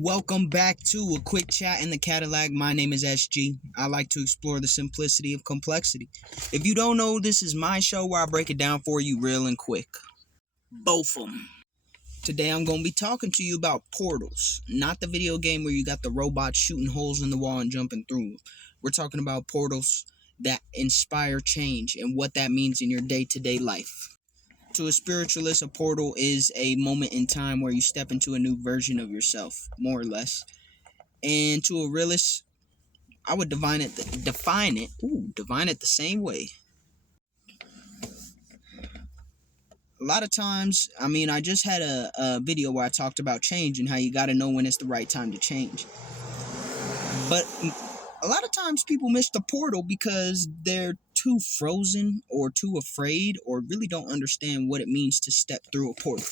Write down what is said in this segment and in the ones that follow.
Welcome back to a quick chat in the Cadillac. My name is SG. I like to explore the simplicity of complexity. If you don't know, this is my show where I break it down for you real and quick. Both of them. Today I'm going to be talking to you about portals, not the video game where you got the robots shooting holes in the wall and jumping through them. We're talking about portals that inspire change and what that means in your day-to-day life. To a spiritualist, a portal is a moment in time where you step into a new version of yourself, more or less. And to a realist, I would define it the same way. A lot of times, I just had a video where I talked about change and how you got to know when it's the right time to change. But a lot of times people miss the portal because they're too frozen or too afraid or really don't understand what it means to step through a portal.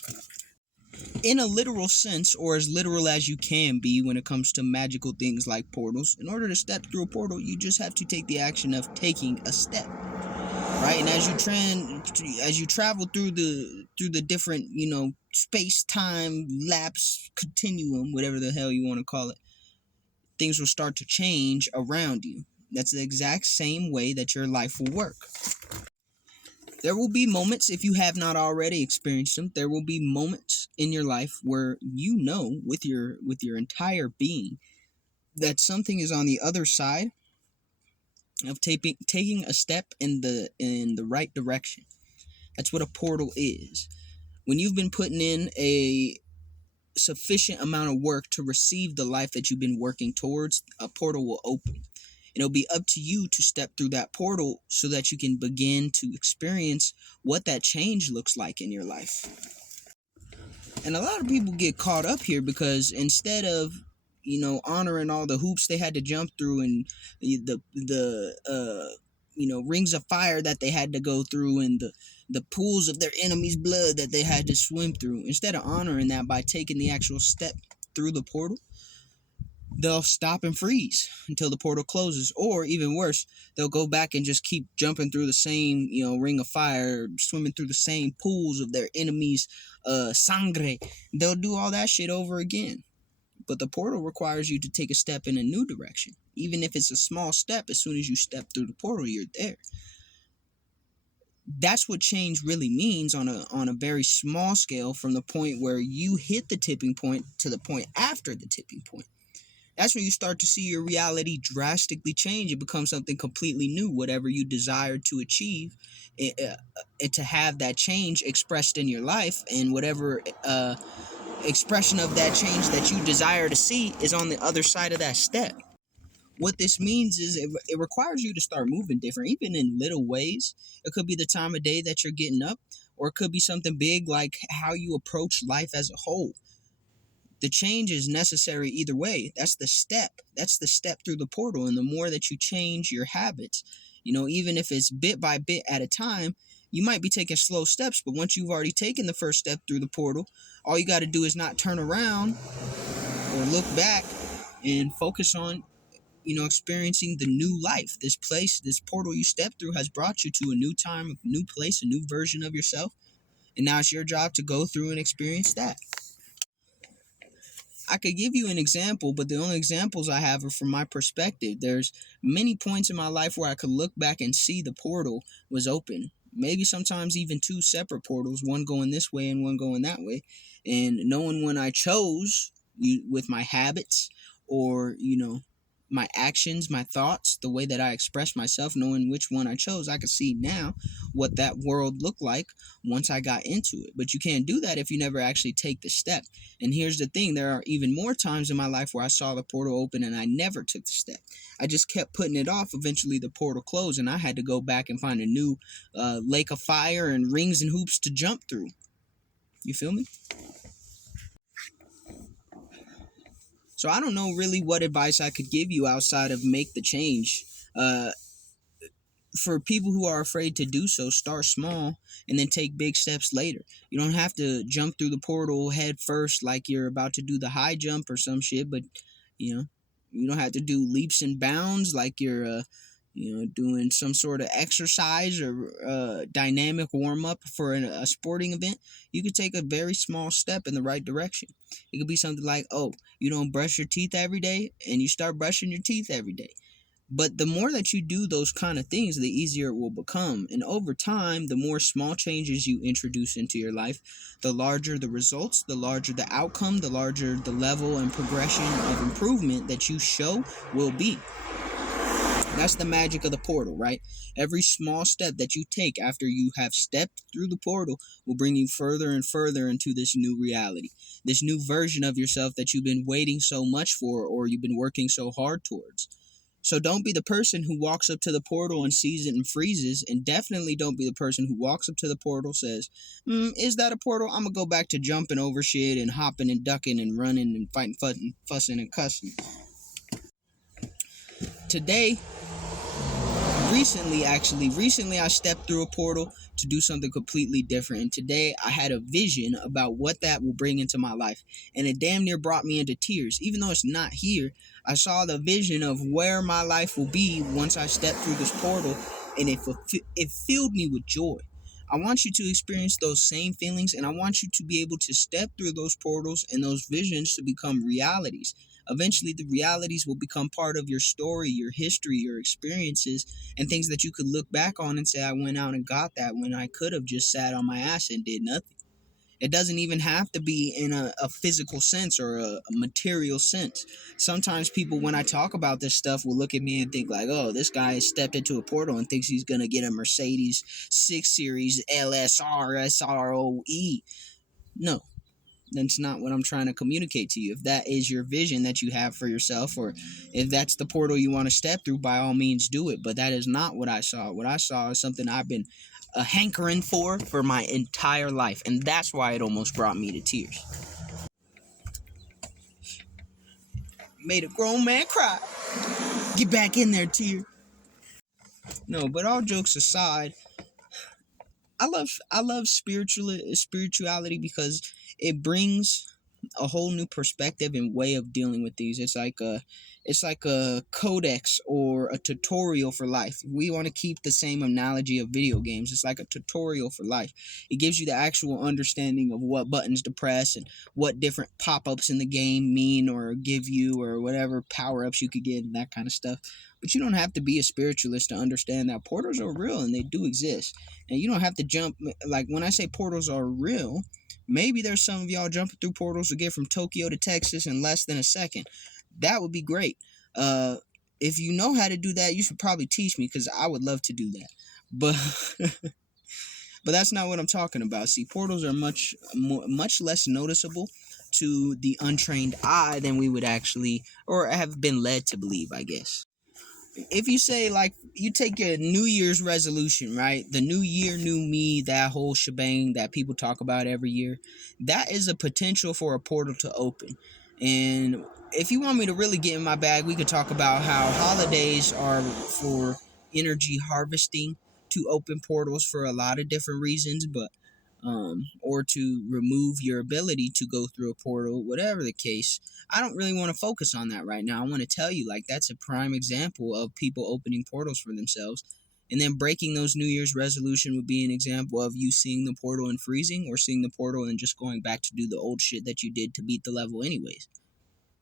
In a literal sense, or as literal as you can be when it comes to magical things like portals, in order to step through a portal, you just have to take the action of taking a step, right? And as you travel through the different, space-time lapse continuum, whatever the hell you want to call it, things will start to change around you. That's the exact same way that your life will work. There will be moments, if you have not already experienced them, there will be moments in your life where you know with your entire being that something is on the other side of taking a step in the right direction. That's what a portal is. When you've been putting in a sufficient amount of work to receive the life that you've been working towards, a portal will open. It'll be up to you to step through that portal so that you can begin to experience what that change looks like in your life. And a lot of people get caught up here because instead of, honoring all the hoops they had to jump through and the rings of fire that they had to go through and the pools of their enemy's blood that they had to swim through, instead of honoring that by taking the actual step through the portal, they'll stop and freeze until the portal closes. Or even worse, they'll go back and just keep jumping through the same, ring of fire, swimming through the same pools of their enemies' sangre. They'll do all that shit over again. But the portal requires you to take a step in a new direction. Even if it's a small step, as soon as you step through the portal, you're there. That's what change really means on a very small scale, from the point where you hit the tipping point to the point after the tipping point. That's when you start to see your reality drastically change. It becomes something completely new. Whatever you desire to achieve, to have that change expressed in your life, and whatever expression of that change that you desire to see is on the other side of that step. What this means is it requires you to start moving different, even in little ways. It could be the time of day that you're getting up, or it could be something big like how you approach life as a whole. The change is necessary either way. That's the step. That's the step through the portal. And the more that you change your habits, even if it's bit by bit at a time, you might be taking slow steps, but once you've already taken the first step through the portal, all you got to do is not turn around or look back and focus on, experiencing the new life. This place, this portal you step through has brought you to a new time, a new place, a new version of yourself. And now it's your job to go through and experience that. I could give you an example, but the only examples I have are from my perspective. There's many points in my life where I could look back and see the portal was open. Maybe sometimes even two separate portals, one going this way and one going that way. And knowing when I chose, with my habits or, my actions, my thoughts, the way that I express myself, knowing which one I chose, I could see now what that world looked like once I got into it. But you can't do that if you never actually take the step. And here's the thing, there are even more times in my life where I saw the portal open and I never took the step. I just kept putting it off. Eventually the portal closed and I had to go back and find a new lake of fire and rings and hoops to jump through. You feel me? So I don't know really what advice I could give you outside of make the change. For people who are afraid to do so, start small and then take big steps later. You don't have to jump through the portal head first like you're about to do the high jump or some shit, but you don't have to do leaps and bounds like you're doing some sort of exercise or dynamic warm up for a sporting event, you could take a very small step in the right direction. It could be something like, oh, you don't brush your teeth every day, and you start brushing your teeth every day. But the more that you do those kind of things, the easier it will become. And over time, the more small changes you introduce into your life, the larger the results, the larger the outcome, the larger the level and progression of improvement that you show will be. That's the magic of the portal, right? Every small step that you take after you have stepped through the portal will bring you further and further into this new reality, this new version of yourself that you've been waiting so much for or you've been working so hard towards. So don't be the person who walks up to the portal and sees it and freezes, and definitely don't be the person who walks up to the portal, says, is that a portal? I'm going to go back to jumping over shit and hopping and ducking and running and fighting, fussing and cussing. Today, recently I stepped through a portal to do something completely different, and today I had a vision about what that will bring into my life, and it damn near brought me into tears. Even though it's not here, I saw the vision of where my life will be once I step through this portal, and it filled me with joy. I want you to experience those same feelings, and I want you to be able to step through those portals and those visions to become realities. Eventually, the realities will become part of your story, your history, your experiences, and things that you could look back on and say, I went out and got that when I could have just sat on my ass and did nothing. It doesn't even have to be in a physical sense or a material sense. Sometimes people, when I talk about this stuff, will look at me and think like, oh, this guy has stepped into a portal and thinks he's going to get a Mercedes 6 Series LSR SROE. No. That's not what I'm trying to communicate to you. If that is your vision that you have for yourself, or if that's the portal you want to step through, by all means do it. But that is not what I saw. What I saw is something I've been hankering for my entire life. And that's why it almost brought me to tears. Made a grown man cry. Get back in there, tear. No, but all jokes aside, I love spirituality because it brings a whole new perspective and way of dealing with these. It's like a codex or a tutorial for life. We want to keep the same analogy of video games. It's like a tutorial for life. It gives you the actual understanding of what buttons to press and what different pop-ups in the game mean or give you, or whatever power-ups you could get and that kind of stuff. But you don't have to be a spiritualist to understand that portals are real and they do exist. And you don't have to jump, like when I say portals are real, maybe there's some of y'all jumping through portals to get from Tokyo to Texas in less than a second. That would be great. If you know how to do that, you should probably teach me, because I would love to do that. But but that's not what I'm talking about. See, portals are much less noticeable to the untrained eye than we would actually, or have been led to believe, I guess. If you say, like, you take your New Year's resolution, right? The new year, new me, that whole shebang that people talk about every year, that is a potential for a portal to open. And if you want me to really get in my bag, we could talk about how holidays are for energy harvesting, to open portals for a lot of different reasons, but or to remove your ability to go through a portal, whatever the case. I don't really want to focus on that right now. I want to tell you, like, that's a prime example of people opening portals for themselves. And then breaking those New Year's resolution would be an example of you seeing the portal and freezing, or seeing the portal and just going back to do the old shit that you did to beat the level anyways.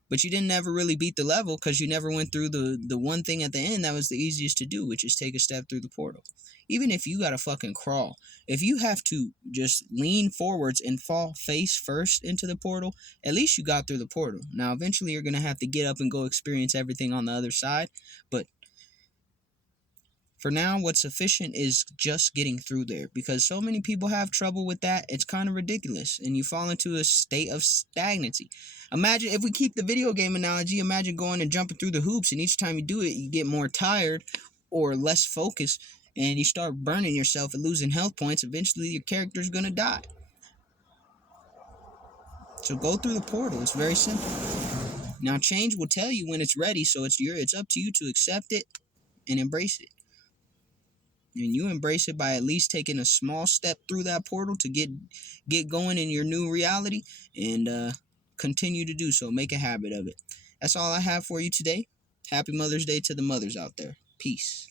But you didn't ever really beat the level because you never went through the one thing at the end that was the easiest to do, which is take a step through the portal. Even if you gotta fucking crawl, if you have to just lean forwards and fall face first into the portal, at least you got through the portal. Now, eventually you're gonna have to get up and go experience everything on the other side, but for now, what's sufficient is just getting through there, because so many people have trouble with that. It's kind of ridiculous, and you fall into a state of stagnancy. Imagine, if we keep the video game analogy, imagine going and jumping through the hoops, and each time you do it, you get more tired or less focused, and you start burning yourself and losing health points. Eventually, your character's going to die. So go through the portal. It's very simple. Now, change will tell you when it's ready, so it's up to you to accept it and embrace it. And you embrace it by at least taking a small step through that portal to get going in your new reality, and continue to do so. Make a habit of it. That's all I have for you today. Happy Mother's Day to the mothers out there. Peace.